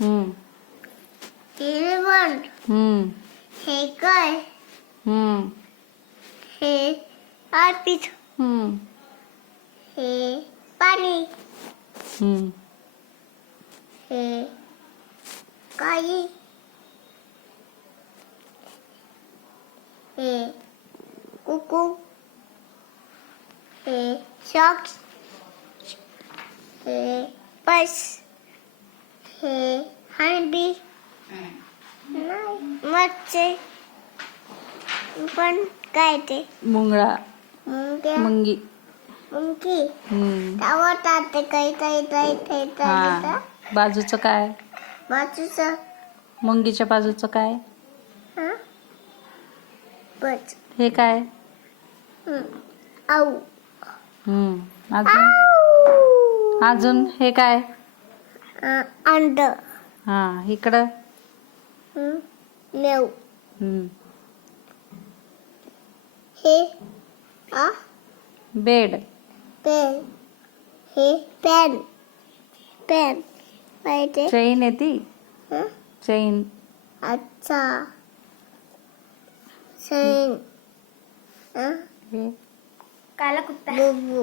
हम्म. एलिफंट. हम्म. हे काय? हम्म. हे आर्टिस्ट. हम्म. हे पाणी. हम्म. हे काही. हे कुकू. हे सॉक्स. हे पर्स. हे हॅन्डी. नाही मच्छी. पण काय ते? मुंगळा. मुंग्या. मुंगी. मुंगी. हम्म. धावतात ते काही हा. बाजूचं काय? बाजूचं. मुंगीच्या बाजूचं काय? हा बच. हे काय? आऊ. हम्म. अजून अजून हे काय? अंड. हा. इकडं. नेव. हम्म. हे बेड. पेन. हे पेन. पेन पाहिजे. चैन आहे ती. चैन. अच्छा. सैन. हे काला कुत्ता. बुबू.